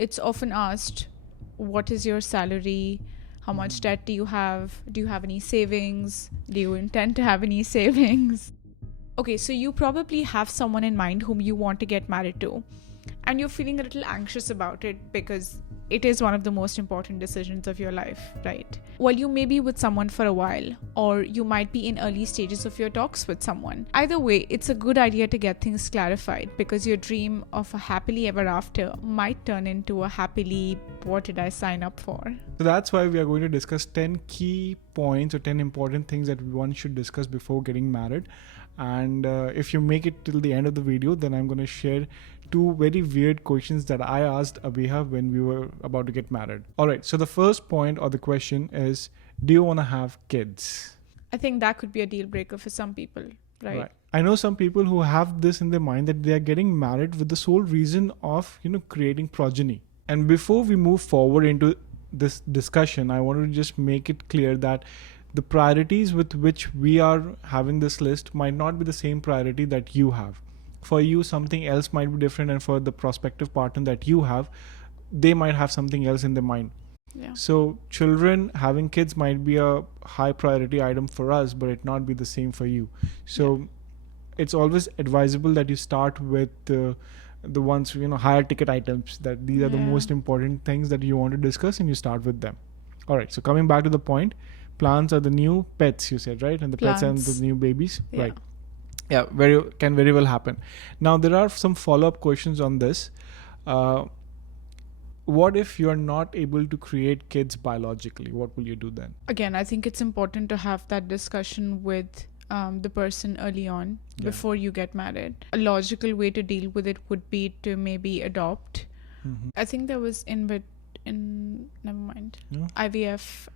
It's often asked, what is your salary? How much debt do you have? Do you have any savings? Do you intend to have any savings? Okay, so you probably have someone in mind whom you want to get married to, and you're feeling a little anxious about it because it is one of the most important decisions of your life, right? Well, you may be with someone for a while, or you might be in early stages of your talks with someone. Either way, it's a good idea to get things clarified, because your dream of a happily ever after might turn into a happily, what did I sign up for? So that's why we are going to discuss 10 key points or 10 important things that one should discuss before getting married. And if you make it till the end of the video, then I'm going to share 2 very weird questions that I asked Abiha when we were about to get married. Alright, so the first point or the question is, do you want to have kids? I think that could be a deal breaker for some people, right? I know some people who have this in their mind that they are getting married with the sole reason of, creating progeny. And before we move forward into this discussion, I want to just make it clear that the priorities with which we are having this list might not be the same priority that you have. For you, something else might be different, and for the prospective partner that you have, they might have something else in their mind. Yeah. So children, having kids might be a high priority item for us, but it not be the same for you. So it's always advisable that you start with the ones, higher ticket items, that these are the most important things that you want to discuss, and you start with them. All right. So coming back to the point, plants are the new pets, you said, right? And the pets are the new babies, right? Yeah, can very well happen. Now there are some follow-up questions on this. What if you're not able to create kids biologically? What will you do then? Again, I think it's important to have that discussion with the person early on before you get married. A logical way to deal with it would be to maybe adopt. I think there was IVF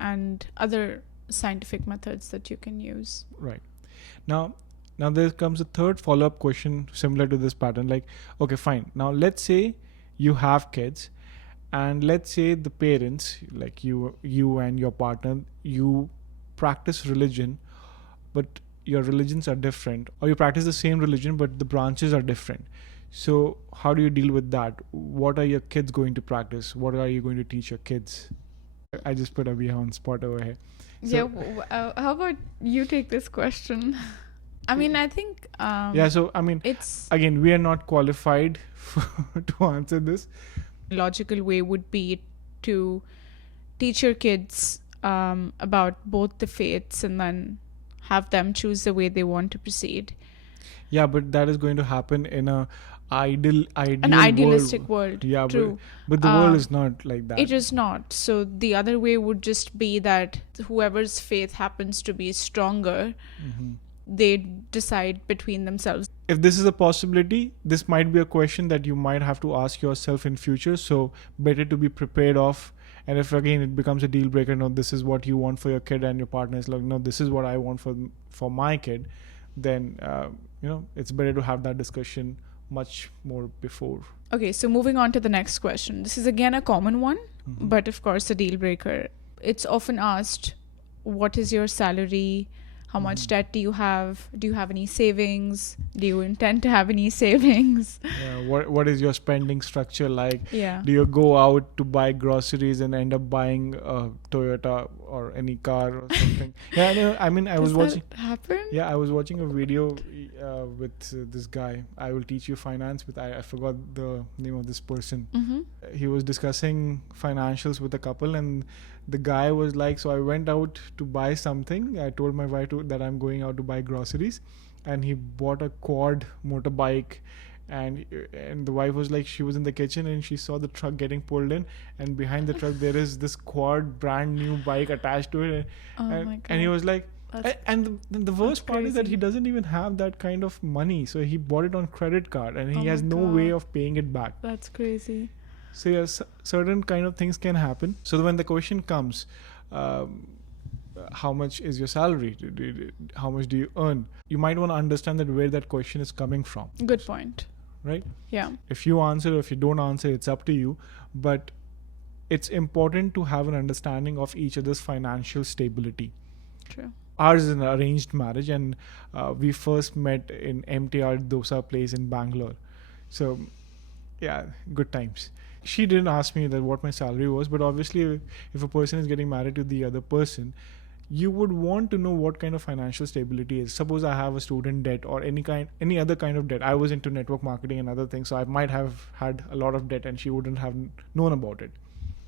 and other scientific methods that you can use. Right. Now there comes a third follow-up question similar to this pattern. Like, okay, fine. Now let's say you have kids, and let's say the parents, like you and your partner, you practice religion, but your religions are different, or you practice the same religion but the branches are different. So how do you deal with that? What are your kids going to practice? What are you going to teach your kids? I just put Abhiya on spot over here. So, how about you take this question? I mean, I think it's again, we are not qualified to answer this. Logical way would be to teach your kids about both the faiths, and then have them choose the way they want to proceed. Yeah, but that is going to happen in an idealistic world. Yeah, true. But the world is not like that. It is not. So the other way would just be that whoever's faith happens to be stronger, they decide between themselves. If this is a possibility, this might be a question that you might have to ask yourself in future. So better to be prepared of. And if again it becomes a deal breaker, no, this is what you want for your kid, and your partner is like, no, this is what I want for my kid, then it's better to have that discussion much more before. Okay, so moving on to the next question. This is again a common one, but of course a deal breaker. It's often asked, what is your salary? How much debt do you have? Do you have any savings? Do you intend to have any savings? Yeah, what is your spending structure like? Yeah. Do you go out to buy groceries and end up buying a Toyota or any car or something? Yeah, I mean, I was watching. Does that happen? Yeah, I was watching a video with this guy. I will teach you finance, but I forgot the name of this person. He was discussing financials with a couple, and the guy was like, so I went out to buy something. I told my wife that I'm going out to buy groceries, and he bought a quad motorbike, and the wife was like, she was in the kitchen and she saw the truck getting pulled in, and behind the truck there is this quad brand new bike attached to it, and he was like, and the worst part is that he doesn't even have that kind of money, so he bought it on credit card, and he has no way of paying it back. That's crazy. So yes, certain kind of things can happen. So when the question comes, how much is your salary? How much do you earn? You might want to understand that where that question is coming from. Good point. Right? Yeah. If you answer or if you don't answer, it's up to you. But it's important to have an understanding of each other's financial stability. True. Ours is an arranged marriage, and we first met in MTR Dosa place in Bangalore. So yeah, good times. She didn't ask me that what my salary was, but obviously if a person is getting married to the other person, you would want to know what kind of financial stability is. Suppose I have a student debt or any other kind of debt. I was into network marketing and other things, so I might have had a lot of debt and she wouldn't have known about it.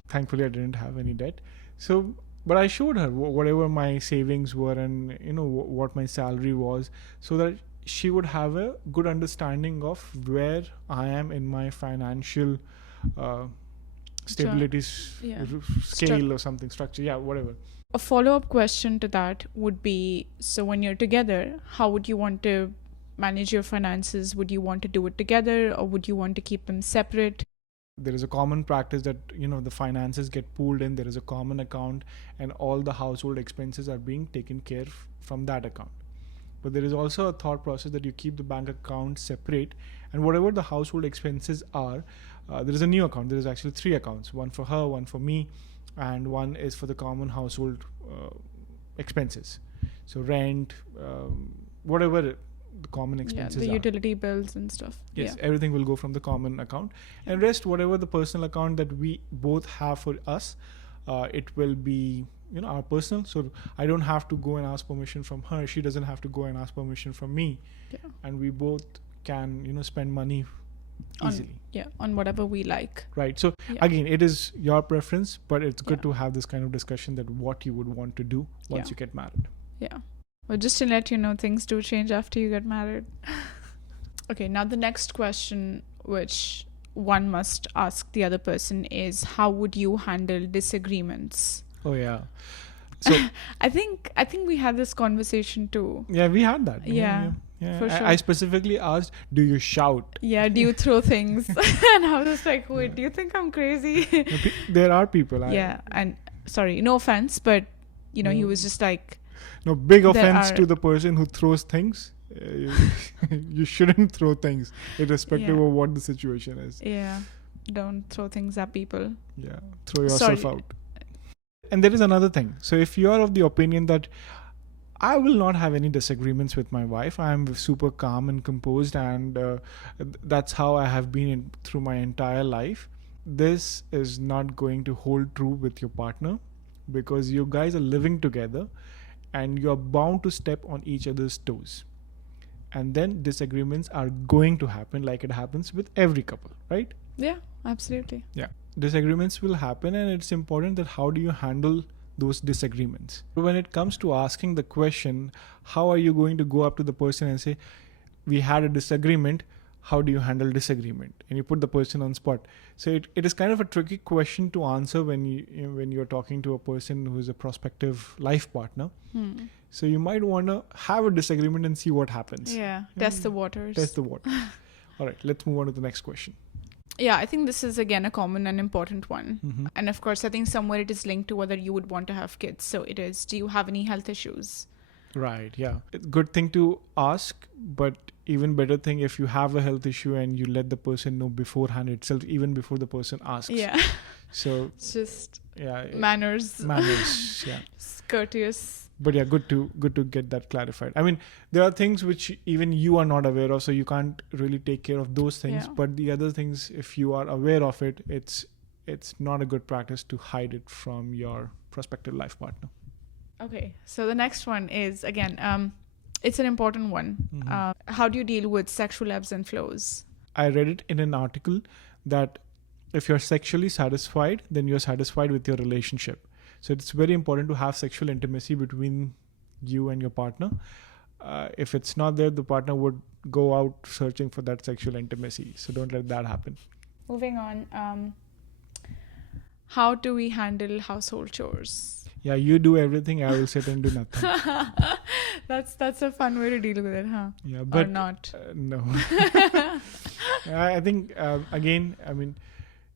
Thankfully I didn't have any debt. So but I showed her whatever my savings were and what my salary was, so that she would have a good understanding of where I am in my financial uh, stability scale or something, structure, whatever. A follow-up question to that would be, so when you're together, how would you want to manage your finances? Would you want to do it together, or would you want to keep them separate? There is a common practice that the finances get pooled in. There is a common account and all the household expenses are being taken care of from that account. But there is also a thought process that you keep the bank account separate, and whatever the household expenses are, there is a new account. There is actually 3 accounts, one for her, one for me, and one is for the common household expenses. So rent, whatever the common expenses the are. utility bills and stuff. Yes, everything will go from the common account, and rest, whatever the personal account that we both have for us, it will be our personal. So I don't have to go and ask permission from her. She doesn't have to go and ask permission from me. And we both can spend money easily on whatever we like. Right. So again, it is your preference, but it's good to have this kind of discussion that what you would want to do once you get married. Well, just to let you know, things do change after you get married. Okay, now the next question which one must ask the other person is, how would you handle disagreements? Oh yeah. So I think we had this conversation too. Yeah, we had that. Yeah. For sure. I specifically asked, do you shout? Yeah, do you throw things? And I was just like, wait, do you think I'm crazy? There are people. And sorry, no offense, but he was just like, no, big offense to the person who throws things. You shouldn't throw things, irrespective of what the situation is. Yeah, don't throw things at people. Yeah, throw yourself out. And there is another thing. So if you are of the opinion that I will not have any disagreements with my wife, I am super calm and composed, and that's how I have been through my entire life, this is not going to hold true with your partner, because you guys are living together and you're bound to step on each other's toes. And then disagreements are going to happen, like it happens with every couple, right? Yeah, absolutely. Yeah. Disagreements will happen, and it's important that how do you handle those disagreements. When it comes to asking the question, how are you going to go up to the person and say, we had a disagreement, how do you handle disagreement? And you put the person on spot. So it is kind of a tricky question to answer when you're talking to a person who is a prospective life partner. So you might want to have a disagreement and see what happens. Test the waters. All right, let's move on to the next question. Yeah, I think this is again a common and important one. And of course, I think somewhere it is linked to whether you would want to have kids. So it is, do you have any health issues? Right, yeah. Good thing to ask, but even better thing if you have a health issue and you let the person know beforehand itself, even before the person asks. Yeah. So it's just manners, yeah. It's courteous. But yeah, good to get that clarified. I mean, there are things which even you are not aware of, so you can't really take care of those things. But the other things, if you are aware of it, it's not a good practice to hide it from your prospective life partner. Okay, so the next one is, again, it's an important one. How do you deal with sexual ebbs and flows? I read it in an article that if you're sexually satisfied, then you're satisfied with your relationship. So it's very important to have sexual intimacy between you and your partner. If it's not there, the partner would go out searching for that sexual intimacy. So don't let that happen. Moving on. How do we handle household chores? Yeah, you do everything. I will sit and do nothing. That's a fun way to deal with it, huh? Yeah, but or not? No. I think again, I mean,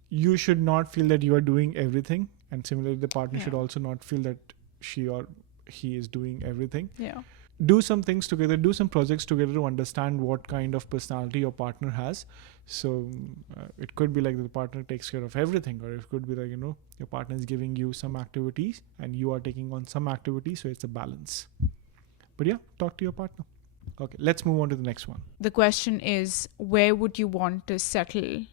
you should not feel that you are doing everything. And similarly, the partner should also not feel that she or he is doing everything. Yeah. Do some things together, do some projects together to understand what kind of personality your partner has. So it could be like the partner takes care of everything, or it could be like, your partner is giving you some activities and you are taking on some activities. So it's a balance. But yeah, talk to your partner. Okay, let's move on to the next one. The question is, where would you want to settle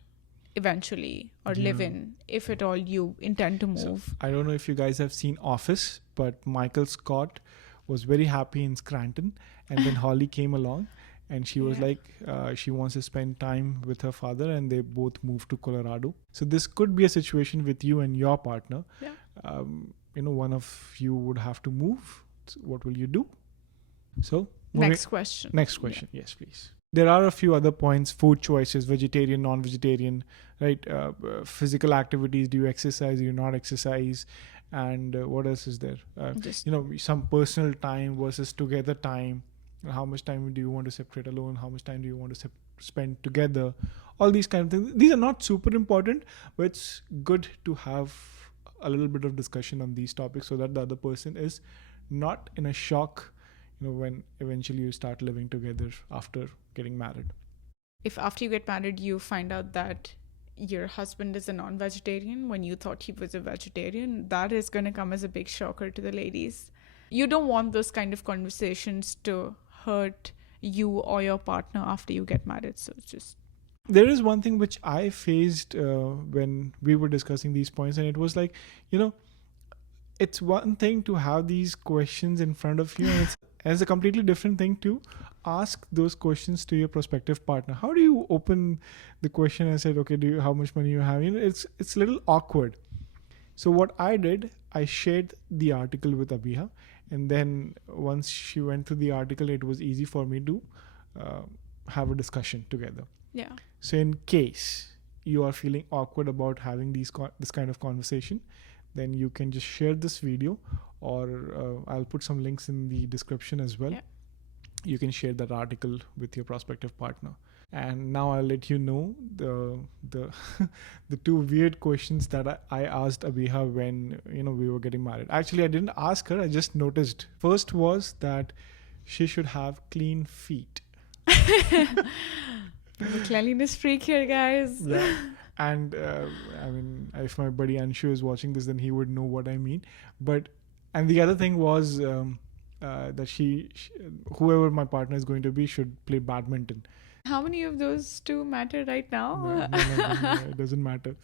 eventually, or Yeah. live in, if at all you intend to So, move? I don't know if you guys have seen Office, but Michael Scott was very happy in Scranton, and then Holly came along, and she was Yeah. like, she wants to spend time with her father, and they both moved to Colorado. So this could be a situation with you and your partner. Yeah. One of you would have to move. So what will you do? So Next question. Next question. Yes, please. There are a few other points: food choices, vegetarian, non-vegetarian, right? Physical activities. Do you exercise? Do you not exercise? And what else is there? Just Some personal time versus together time. How much time do you want to separate alone? How much time do you want to spend together? All these kind of things. These are not super important, but it's good to have a little bit of discussion on these topics so that the other person is not in a shock, when eventually you start living together after getting married. if after you get married you find out that your husband is a non-vegetarian when you thought he was a vegetarian, that is going to come as a big shocker to the ladies. You don't want those kind of conversations to hurt you or your partner after you get married. So it's just, There is one thing which I faced when we were discussing these points, and it was like, it's one thing to have these questions in front of you, and it's a completely different thing to ask those questions to your prospective partner. How do you open the question and said, okay, how much money you have? It's a little awkward. So what I did, I shared the article with Abiha, and then once she went through the article, it was easy for me to have a discussion together. yeah. So in case you are feeling awkward about having this kind of conversation, then you can just share this video, or I'll put some links in the description as well. Yeah. You can share that article with your prospective partner. And now I'll let you know the the two weird questions that I asked Abiha when we were getting married. Actually, I didn't ask her. I just noticed. First was that she should have clean feet. I'm a cleanliness freak here, guys. Yeah. And I mean, if my buddy Anshu is watching this, then he would know what I mean. And the other thing was that she, whoever my partner is going to be, should play badminton. How many of those two matter right now? No, it doesn't matter.